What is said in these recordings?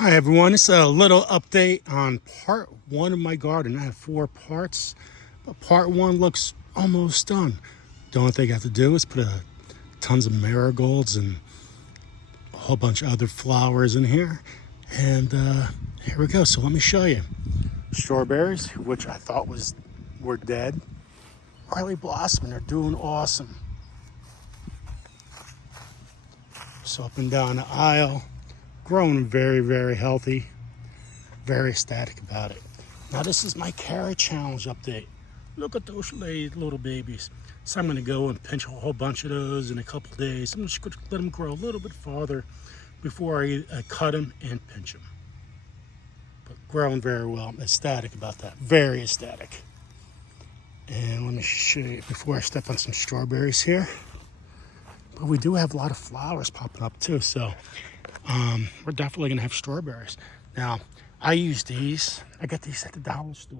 Hi everyone, it's a little update on part one of my garden. I have 4 parts, but part one looks almost done. The only thing I have to do is put tons of marigolds and a whole bunch of other flowers in here. And here we go. So let me show you. Strawberries, which I thought were dead, really blossoming. They're doing awesome. So up and down the aisle, growing very, very healthy. Very ecstatic about it. Now this is my carrot challenge update. Look at those little babies. So I'm going to go and pinch a whole bunch of those in a couple days. I'm just going to let them grow a little bit farther before I cut them and pinch them. But growing very well. I'm ecstatic about that. Very ecstatic. And let me show you before I step on some strawberries here. But we do have a lot of flowers popping up too. So we're definitely going to have strawberries. Now, I use these. I got these at the dollar store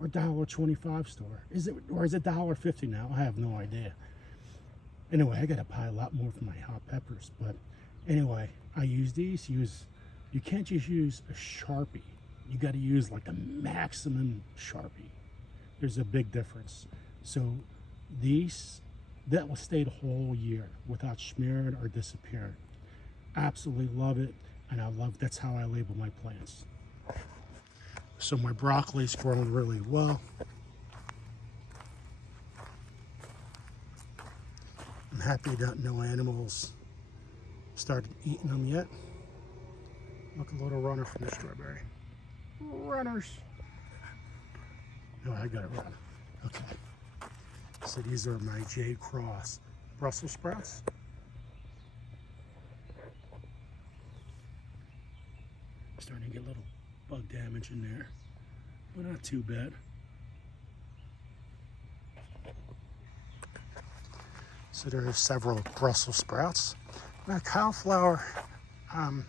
or $1.25 store. Is it $1.50 now? I have no idea. Anyway, I got to buy a lot more for my hot peppers. But anyway, I use these. You can't just use a Sharpie. You got to use like the maximum Sharpie. There's a big difference. So that will stay the whole year without smearing or disappearing. Absolutely love it, and that's how I label my plants. So my broccoli's growing really well. I'm happy that no animals started eating them yet. Look, a little runner from the strawberry. Runners. No, I got it run. Okay. So these are my Jade Cross Brussels sprouts. Starting to get a little bug damage in there, but not too bad. So there are several Brussels sprouts. Now cauliflower, I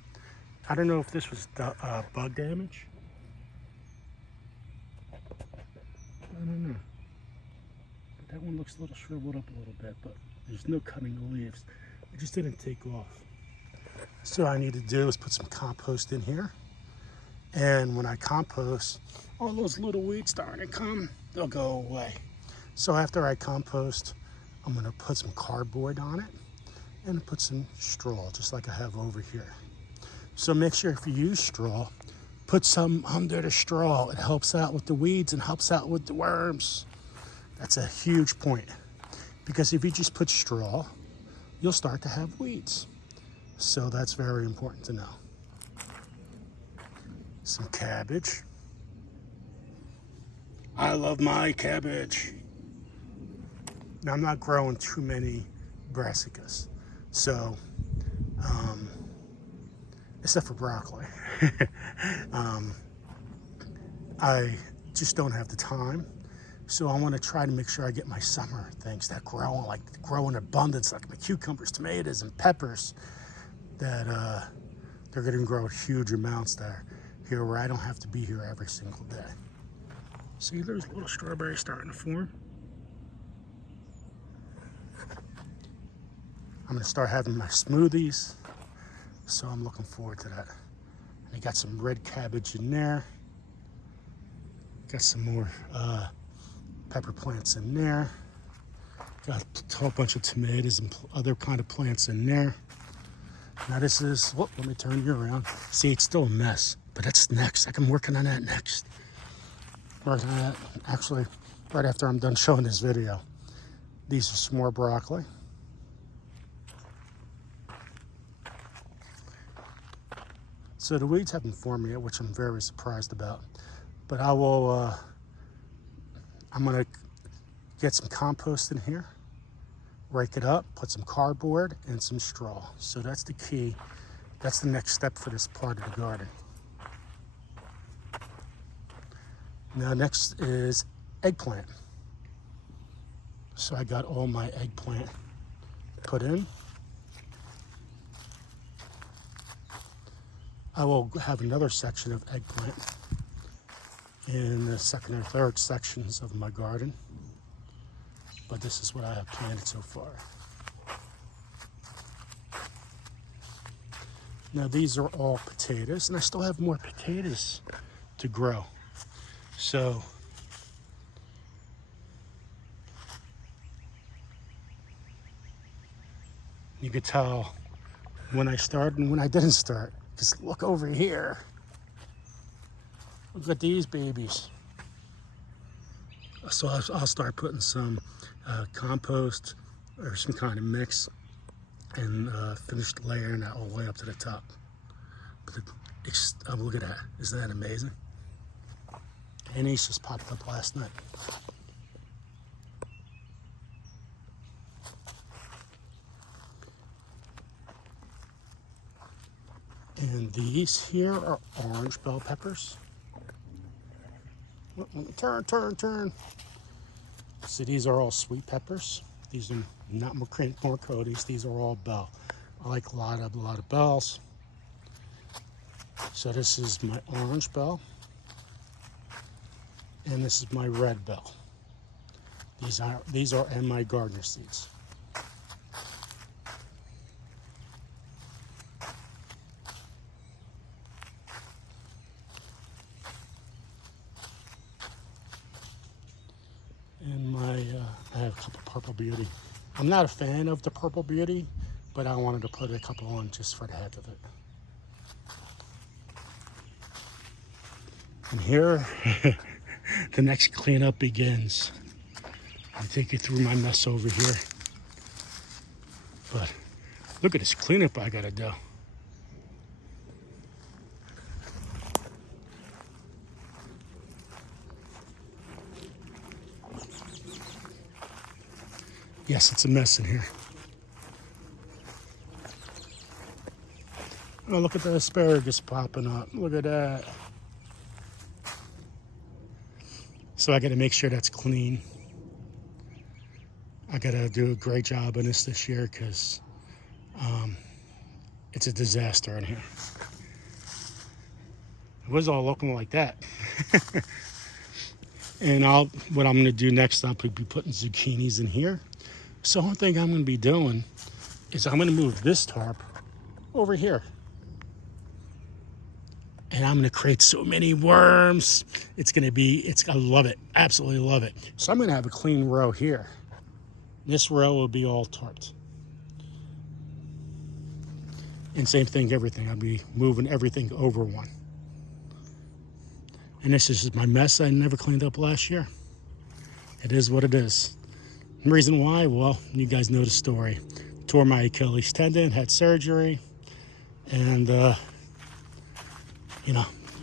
don't know if this was bug damage. I don't know. But that one looks a little shriveled up a little bit, but there's no cutting the leaves. It just didn't take off. So what I need to do is put some compost in here. And when I compost, all those little weeds starting to come, they'll go away. So after I compost, I'm gonna put some cardboard on it and put some straw, just like I have over here. So make sure if you use straw, put some under the straw. It helps out with the weeds and helps out with the worms. That's a huge point. Because if you just put straw, you'll start to have weeds. So that's very important to know. Some cabbage. I love my cabbage. Now I'm not growing too many brassicas, so except for broccoli. I just don't have the time, so I want to try to make sure I get my summer things that grow in abundance, like my cucumbers, tomatoes, and peppers. That they're going to grow huge amounts there. Here where I don't have to be here every single day. See, there's little strawberries starting to form. I'm gonna start having my smoothies, so I'm looking forward to that. And I got some red cabbage in there. Got some more pepper plants in there. Got a whole bunch of tomatoes and other kind of plants in there. Now this is, whoop, let me turn you around. See, it's still a mess, but that's next. I'm working on that next. Working on that, actually, right after I'm done showing this video. These are some more broccoli. So the weeds haven't formed yet, which I'm very surprised about. But I will, I'm gonna get some compost in here, rake it up, put some cardboard and some straw. So that's the key. That's the next step for this part of the garden. Now next is eggplant. So I got all my eggplant put in. I will have another section of eggplant in the second or third sections of my garden. But this is what I have planted so far. Now these are all potatoes, and I still have more potatoes to grow. So you could tell when I started and when I didn't start. Just look over here. Look at these babies. So I'll start putting some compost or some kind of mix and finish layering that all the way up to the top. But look at that. Isn't that amazing? And these just popped up last night. And these here are orange bell peppers. Turn. So these are all sweet peppers. These are not more coatings. These are all bell. I like a lot of bells. So this is my orange bell. And this is my red bell. These are and my gardener seeds. And I have a couple Purple Beauty. I'm not a fan of the Purple Beauty, but I wanted to put a couple on just for the heck of it. And here, the next cleanup begins. I'll take you through my mess over here. But look at this cleanup I gotta do. Yes, it's a mess in here. Oh, look at the asparagus popping up. Look at that. So I got to make sure that's clean. I got to do a great job on this year because it's a disaster in here. It was all looking like that. And what I'm going to do next, I'll be putting zucchinis in here. So one thing I'm going to be doing is I'm going to move this tarp over here. And I'm going to create so many worms. I love it. Absolutely love it. So I'm going to have a clean row here. This row will be all tarped. And same thing, everything. I'll be moving everything over one. And this is my mess I never cleaned up last year. It is what it is. The reason why, well, you guys know the story. Tore my Achilles tendon, had surgery, and you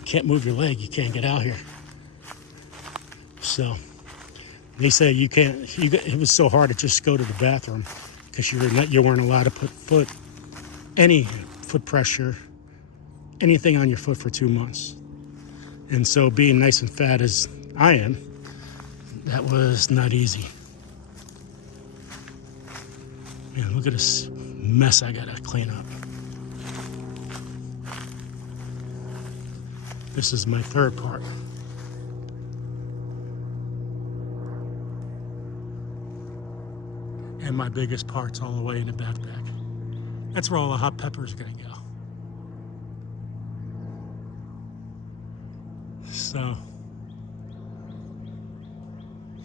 can't move your leg, you can't get out here. So they say you can't. It was so hard to just go to the bathroom because you weren't allowed to put any foot pressure, anything on your foot for 2 months. And so being nice and fat as I am, that was not easy. Man, look at this mess I gotta clean up. This is my third part. And my biggest part's all the way in the backpack. That's where all the hot peppers are gonna go. So,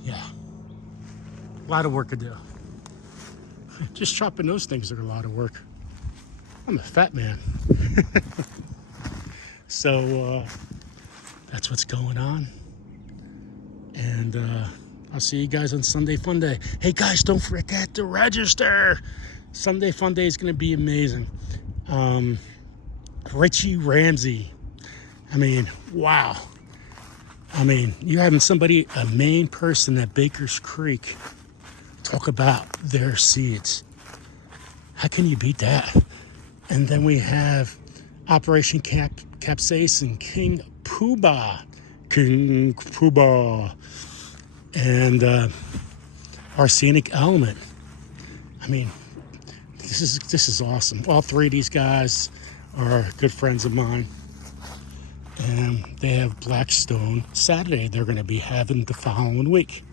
yeah, a lot of work to do. Just chopping those things are a lot of work. I'm a fat man. So that's what's going on. And I'll see you guys on Sunday Fun Day. Hey guys, don't forget to register. Sunday Fun Day is going to be amazing. Richie Ramsey. I mean, wow. I mean, you're having a main person at Baker's Creek talk about their seeds. How can you beat that? And then we have Operation Capsaicin, King Poobah, and Arsenic Element. I mean, this is awesome. All three of these guys are good friends of mine. And they have Blackstone Saturday. They're going to be having the following week.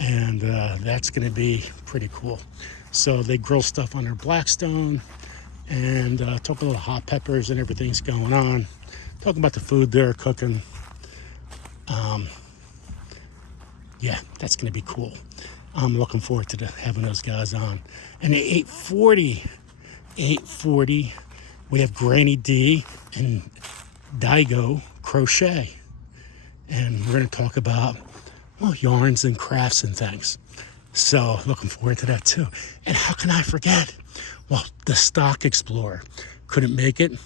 And that's going to be pretty cool. So they grill stuff on their Blackstone. and talk about the hot peppers and everything's going on. Talking about the food they're cooking. Yeah, that's going to be cool. I'm looking forward to having those guys on. And at 8:40, we have Granny D and Daigo Crochet. And we're going to talk about, well, yarns and crafts and things. So looking forward to that too. And how can I forget? Well, the Stock Explorer couldn't make it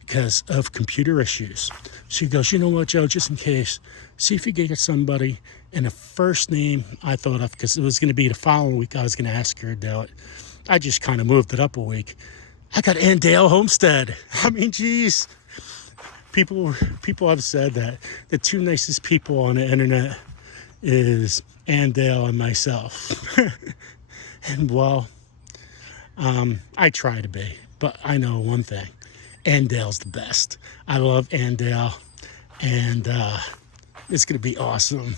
because of computer issues. She goes, you know what, Joe, just in case, see if you can get somebody. And the first name I thought of, because it was going to be the following week, I was going to ask her to do it. I just kind of moved it up a week. I got Andale Homestead. I mean, geez. People have said that the two nicest people on the internet is Andale and myself. And well, I try to be, but I know one thing. Andale's the best. I love Andale, and it's going to be awesome.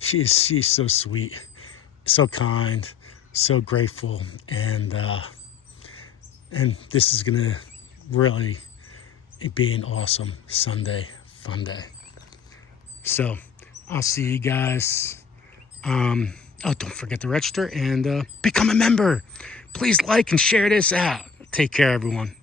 She's so sweet, so kind, so grateful, and this is going to really be an awesome Sunday fun day. So I'll see you guys. Don't forget to register and become a member. Please like and share this out. Take care, everyone.